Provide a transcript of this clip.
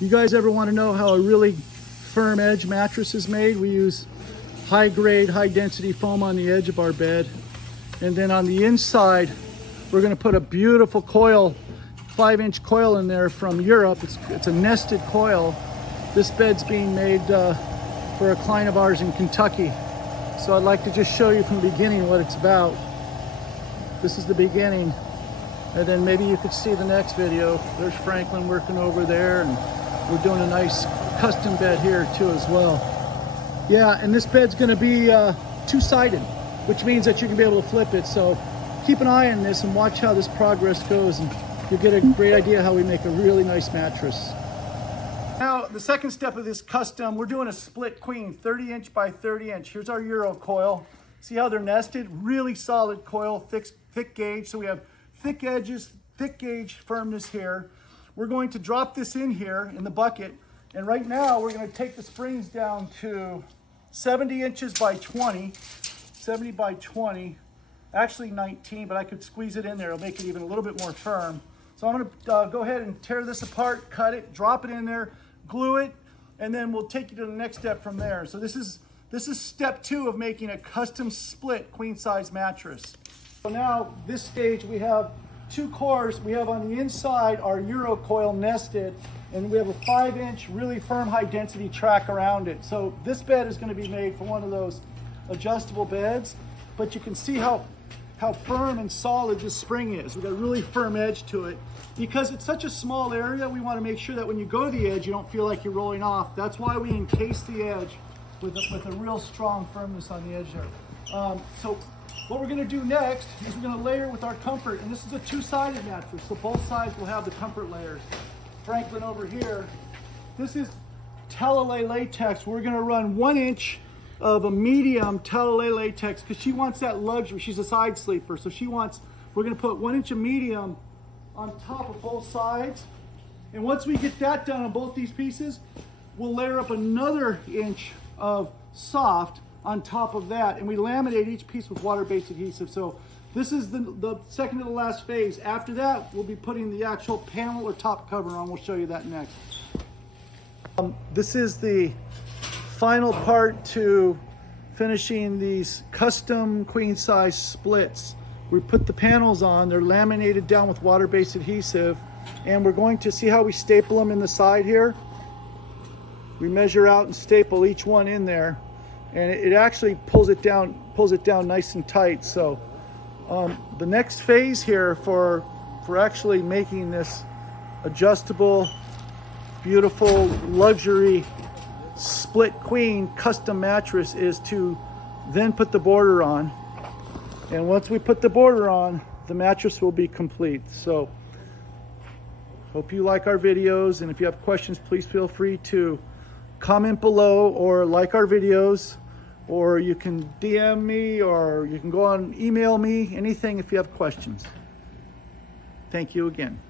You guys ever want to know how a really firm edge mattress is made? We use high grade, high density foam on the edge of our bed. And then on the inside, we're going to put a beautiful coil, 5-inch coil in there from Europe. It's a nested coil. This bed's being made for a client of ours in Kentucky. So I'd like to just show you from the beginning what it's about. This is the beginning. And then maybe you could see the next video. There's Franklin working over there, and we're doing a nice custom bed here too as well. Yeah, and this bed's gonna be two-sided, which means that you're gonna be able to flip it. So keep an eye on this and watch how this progress goes, and you'll get a great idea how we make a really nice mattress. Now, the second step of this custom, we're doing a split queen, 30-inch by 30-inch. Here's our Euro coil. See how they're nested? Really solid coil, thick gauge. So we have thick edges, thick gauge firmness here. We're going to drop this in here in the bucket. And right now, we're going to take the springs down to 70 inches by 20, 70 by 20, actually 19, but I could squeeze it in there. It'll make it even a little bit more firm. So I'm going to go ahead and tear this apart, cut it, drop it in there, glue it, and then we'll take you to the next step from there. So this is step 2 of making a custom split queen size mattress. So now this stage we have 2 cores. We have on the inside our Euro coil nested, and we have a 5-inch really firm high density track around it. So this bed is going to be made for one of those adjustable beds, but you can see how firm and solid this spring is. We've got a really firm edge to it. Because it's such a small area, we want to make sure that when you go to the edge, you don't feel like you're rolling off. That's why we encase the edge with a real strong firmness on the edge there. So what we're going to do next is we're going to layer with our comfort. And this is a 2-sided mattress, so both sides will have the comfort layers. Franklin over here, this is Telele latex. We're going to run 1 inch of a medium Telele latex because she wants that luxury. She's a side sleeper, so we're going to put 1 inch of medium on top of both sides. And once we get that done on both these pieces, we'll layer up another inch of soft on top of that, and we laminate each piece with water-based adhesive. So this is the second to the last phase. After that, we'll be putting the actual panel or top cover on. We'll show you that next. This is the final part to finishing these custom queen size splits. We put the panels on, they're laminated down with water-based adhesive, and we're going to see how we staple them in the side here. We measure out and staple each one in there, and it actually pulls it down nice and tight. So the next phase here for actually making this adjustable, beautiful, luxury split queen custom mattress is to then put the border on. And once we put the border on, the mattress will be complete. So hope you like our videos, and if you have questions, please feel free to comment below or like our videos, or you can DM me, or you can go on email me, anything if you have questions. Thank you again.